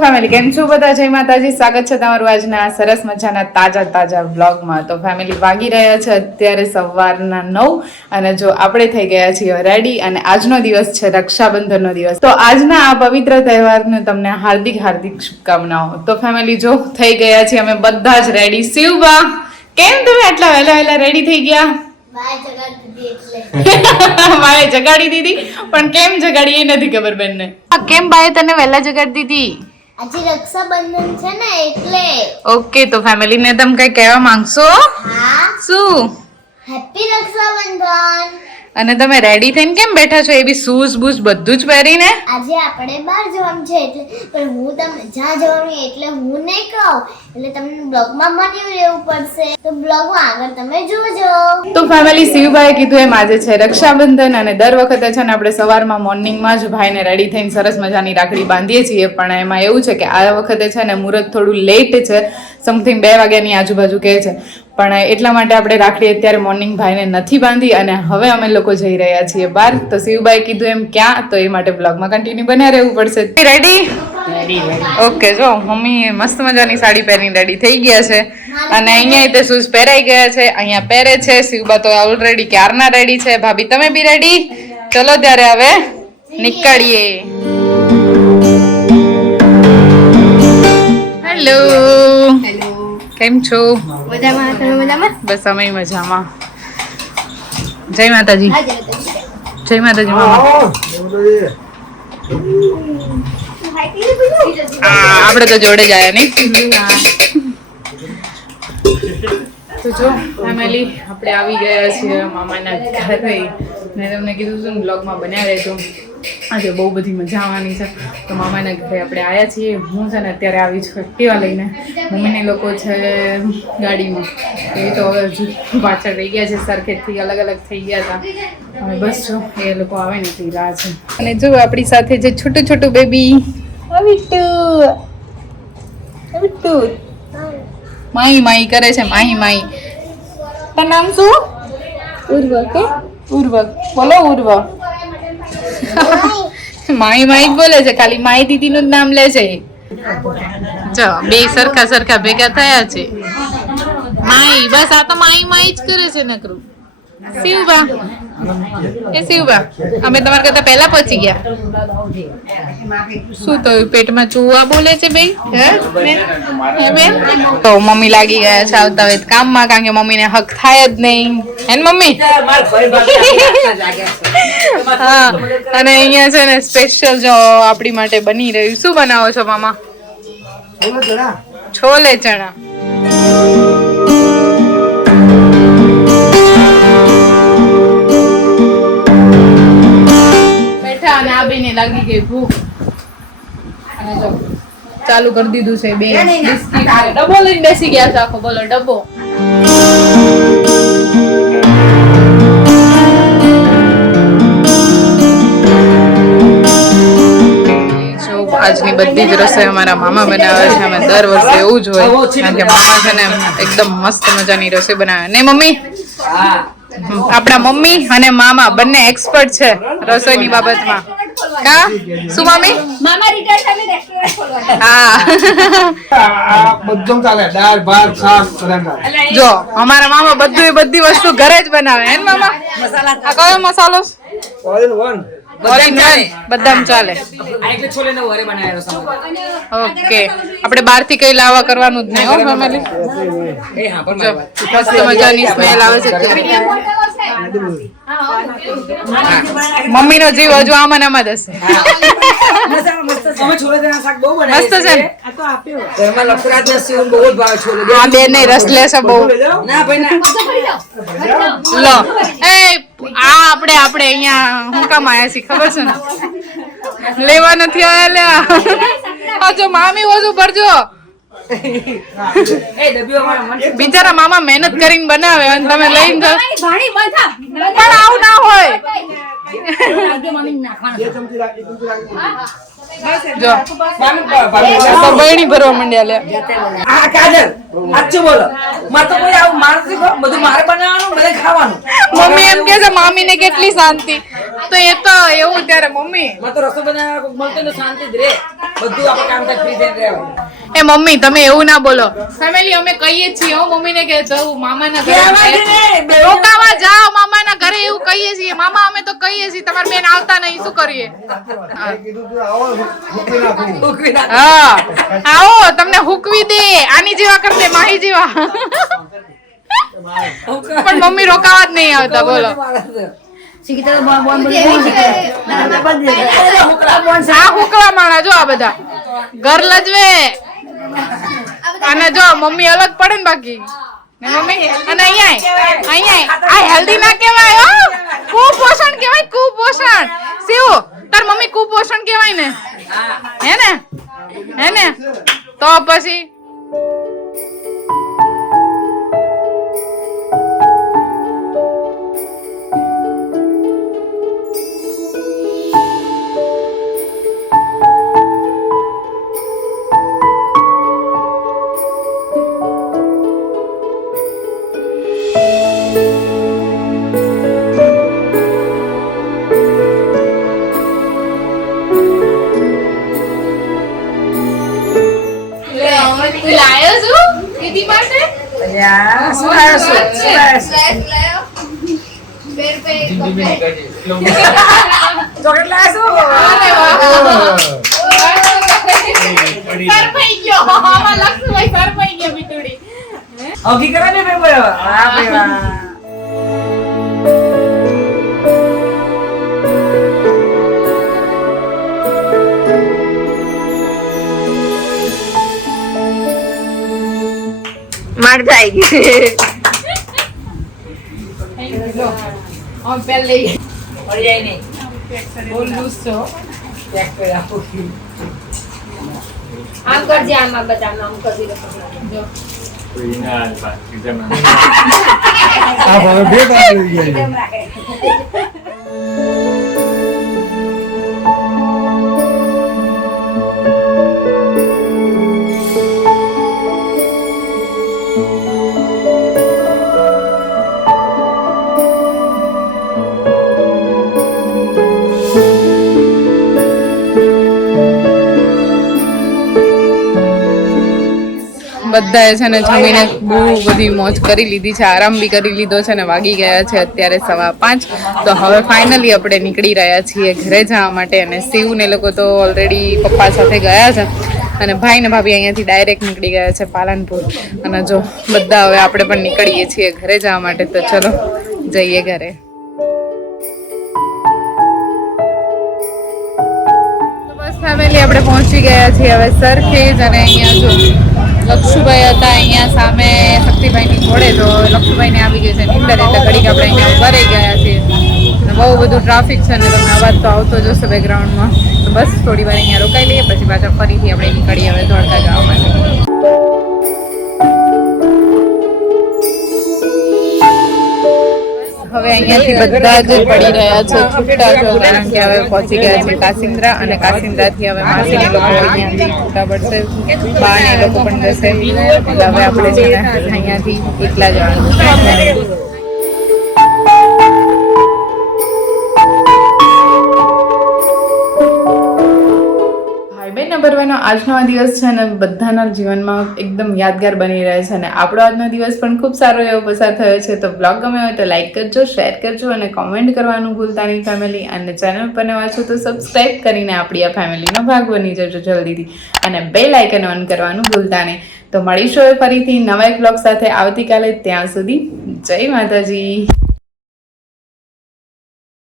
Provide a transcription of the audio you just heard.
Family, કેમ છો બધા? જય માતાજી. સ્વાગત છે તમારું આજના સરસ મજાના તાજા વ્લોગમાં. તો ફેમિલી, વાગી રહ્યા છે અત્યારે સવારના 9 અને જો આપણે થઈ ગયા છીએ રેડી અને આજનો દિવસ છે રક્ષાબંધનનો દિવસ. તો આજના આ પવિત્ર તહેવારને તમને હાર્દિક શુભકામનાઓ. તો ફેમિલી, જો થઈ ગયા છીએ અમે બધા જ રેડી. શિવબા, કેમ તમે આટલા વહેલા રેડી થઈ ગયા? બાએ જગાડી દીધી, પણ કેમ જગાડી એ નથી ખબર બેનને. કેમ બાએ તને વહેલા જગાડી દીધી? આજે રક્ષાબંધન છે ને એટલે. ઓકે, તો ફેમિલી ને તમે કઈ કહેવા માંગશો? હા. શું? હેપી રક્ષાબંધન. અને તમે રેડી થઈને કેમ બેઠા છો? એ બી શૂઝ બૂઝ બધું જ પહેરીને. આજે આપણે બહાર જવાનું છે એટલે, પણ હું તમને જ્યાં જવાનું એટલે હું નહીં કહું, એટલે તમને બ્લોગમાં બન્યું રહેવું પડશે. તો બ્લોગમાં આગળ તમે જોજો. તો ફેમિલી, શિવભાઈએ કીધું એમ આજે છે રક્ષાબંધન અને દર વખતે છે ને આપણે સવારમાં મોર્નિંગમાં જ ભાઈને રેડી થઈને સરસ મજાની રાખડી બાંધીએ છીએ, પણ એમાં એવું છે કે આ વખતે છે ને મુહૂર્ત થોડું લેટ છે, સમથિંગ 2 વાગ્યાની આજુબાજુ કહે છે, પણ એટલા માટે આપણે રાખડી અત્યારે મોર્નિંગ ભાઈને નથી બાંધી અને હવે અમે લોકો જઈ રહ્યા છીએ બહાર. તો શિવભાઈ કીધું એમ ક્યાં, તો એ માટે બ્લોગમાં કન્ટિન્યુ બન્યા રહેવું પડશે. રેડી? ઓકે, જો મમ્મી મસ્ત મજાની સાડી પહેરીને રેડી થઈ ગયા છે અને અહીંયા તે શૂઝ પહેરાઈ ગયા છે, અહીંયા પહેરે છે. શિવબા તો ઓલરેડી ક્યારના રેડી છે. ભાભી, તમે બી રેડી? ચલો ત્યારે હવે નીકળીએ. હેલો, કેમ છો? મજામાં? તમે મજામાં? બસ અમે મજામાં. જય માતાજી. જય માતાજી મામા. આપણે તો જોડે જ આયા નહીં. તો જો ફેમિલી, આપણે આવી ગયા છીએ મામાના ઘરે. મેં તમને કીધું હતું ને બ્લોગમાં બન્યા રહેજો, આજે બહુ બધી મજા આવવાની છે. તો મામાના ઘરે આપણે આવ્યા છીએ. હું છે ને અત્યારે આવી છું એક્ટિવા લઈને, મમ્મીને લોકો છે ગાડીમાં. એ તો હવે હજુ પાછળ રહી ગયા છે, સરખેજથી અલગ અલગ થઈ ગયા હતા. હવે બસ જો એ લોકો આવે ને તે રાહ છે. અને જો આપણી સાથે જે છોટું બેબી માઈ કરે છે. માહી. તારું નામ શું? ઉર્વ. કે ઉર્વ? બોલો ઉર્વ. માઈ જ બોલે છે, ખાલી માઈ દીદી નું નામ લે છે. જો બે સરખા ભેગા થયા છે. માઈ, બસ આ તો માઈ જ કરે છે નકરું. શિવબા, એ શિવબા, અમે તમારા કરતા પહેલા પહોંચી ગયા. શું થયું? પેટમાં ચૂવા બોલે છે ભાઈ? હે બેન? તો મમ્મી લાગી ગયા છે આવતા હોય કામમાં, કારણ કે મમ્મીને હક થાય જ નહીં. હે ને મમ્મી? હા. અને અહીંયા છે ને સ્પેશિયલ જો આપણી માટે બની રહ્યું. શું બનાવો છો મામા? છોલે ચણા. અને આ બેને લાગી ગઈ ભૂખ અને જો ચાલુ કરી દીધું છે બે બિસ્કિટ. ડબ્બો લઈને બેસી ગયા છે આખો. બોલો ડબ્બો. આજની બધી જ રસોઈ અમારા મામા બનાવે છે. અમે દર વર્ષે એવું જ હોય, કારણ કે મામા છે ને એકદમ મસ્ત મજાની રસોઈ બનાવે. નહીં મમ્મી? આપણા મમ્મી અને મામા બંને એક્સપર્ટ છે રસોઈની બાબતમાં. કા શું મમ્મી? મામા રિટાયર થઈને રેસ્ટોરન્ટ ખોલવાનું. હા, બધું ચાલે. દાળ ભાત શાક બધા. જો અમારા મામા બધી વસ્તુ ઘરે જ બનાવે. હે ને મામા? આ કયો મસાલો? ઓલ વન બધામાં ચાલે. ઓકે, આપણે બહારથી કઈ લાવવા કરવાનું જ નહીં. હો ફેમિલી, મસ્ત મજાની સ્મેલ આવે છે. મમ્મી નો જીવ હજુ આમાં આમાં જ હશે. મસ્ત છે ને? આ બે ને રસ લેશે બહુ. લો એ આ આપણે અહીંયા હું કામ આવ્યા છીએ ખબર છે ને? લેવા નથી આવ્યા. લે જો મામી ઓછું ભરજો. બિચારા મામા મહેનત કરીને બનાવે અને તમે લઈને જાઓ. પણ આવું ના હોય. જો બહેણી ભરવા માંડ્યા. લે આ કાજલ સાચું બોલો, મારે તો કોઈ આવું માણસ બધું મારે બનાવવાનું, મને ખાવાનું. મમ્મી એમ કે છે મામી ને કેટલી શાંતિ. તો એ તો એવું ત્યારે મમ્મી માં તો રસો બનાવવા કોક મળતો ને શાંતિ જ રે બધું આપણે કામ થાય ફ્રી થઈને રહેવાનું એ મમ્મી તમે એવું ના બોલો ફેમિલી અમે કહીએ છીએ હો મમ્મીને કે જવું મામાના ઘરે રોકાવા જાઓ મામાના ઘરે એવું કહીએ છીએ મામા અમે તો કહીએ છીએ તમારી બેન આવતા નહીં શું કરીએ કીધું તું આવો મૂકી નાખું. હા આવો તમને હુકવી દે આની જેવા કર દે માહી જેવા પણ મમ્મી રોકાવા જ નહીં આવતા બોલો આ હુકવા માણા જો આ બધા ઘર લજવે અને જો મમ્મી અલગ પડે ને બાકી ને મમ્મી અને અહીંયા આ હેલ્ધી ના કહેવાય હો કુપોષણ કહેવાય કુપોષણ શિવ તાર મમ્મી કુપોષણ કહેવાય ને હે ને તો પછી લાયો છું દીદી માટે શું આવ્યો ચોકલેટ લાવ્યો અરે વાહ સરપાઈ ગયો આમાં લક્ષ્મીભાઈ સરપાઈ ગયો બિતુડી હગી કરે ને પેપર આ પેલા માર થઈ ગઈ ઓમ પહેલે પડી જાય નહીં બોલ લૂસ છો ચેક કરી આપો આમ કરજે આમાં બધામાં આમ કરી દો જો આ ભાવે બે તાર લઈ ગયા બધાએ છે ને જમીને બહુ બધી મોજ કરી લીધી છે આરામ બી કરી લીધો છે ને વાગી ગયા છે અત્યારે 5:15 તો હવે ફાઇનલી આપણે નીકળી રહ્યા છીએ ઘરે જવા માટે અને શિવ ને લોકો તો ઓલરેડી પપ્પા સાથે ગયા છે અને ભાઈ ને ભાભી અહીંયાથી ડાયરેક્ટ નીકળી ગયા છે પાલનપુર અને જો બધા હવે આપણે પણ નીકળીએ છીએ ઘરે જવા માટે તો ચલો જઈએ ઘરે ફેમિલી આપણે પહોંચી ગયા છીએ હવે સરખેજ અને અહીંયા જો લક્ષુભાઈ હતા અહીંયા સામે શક્તિભાઈની ઘોડે તો લક્ષુભાઈને આવી ગઈ છે નીંદર એટલે ઘડીક આપણે અહીંયા ઉભા રહી ગયા છીએ અને બહુ બધું ટ્રાફિક છે અને તમને અવાજ તો આવતો જ હશે બેકગ્રાઉન્ડમાં તો બસ થોડી વાર અહીંયા રોકાઈ લઈએ પછી પાછા ફરીથી આપણે નીકળીએ હવે ધોળકા જવા માટે હવે અહીંયાથી બધા જ પડી રહ્યા છે છૂટા છો કારણ કે હવે પહોંચી ગયા છે કાસિન્દ્રા અને કાસિન્દ્રાથી હવે માસીને લોકો અહીંયાથી છૂટા પડશે બાને લોકો પણ જશે એટલે હવે આપણે છે ને અહીંયાથી એકલા જવાનું ભરવાનો આજનો આ દિવસ છે ને બધાના જીવનમાં એકદમ યાદગાર બની રહે છે અને આપણો આજનો દિવસ પણ ખૂબ સારો એવો પસાર થયો છે તો બ્લોગ ગમે હોય તો લાઈક કરજો શેર કરજો અને કોમેન્ટ કરવાનું ભૂલતા નહીં ફેમિલી અને ચેનલ પર નવા છો તો સબસ્ક્રાઈબ કરીને આપણી આ ફેમિલીનો ભાગ બની જજો જલ્દીથી અને બેલ આઇકન ઓન કરવાનું ભૂલતા નહીં તો મળીશું હવે ફરીથી નવા એક બ્લોગ સાથે આવતીકાલે ત્યાં સુધી જય માતાજી.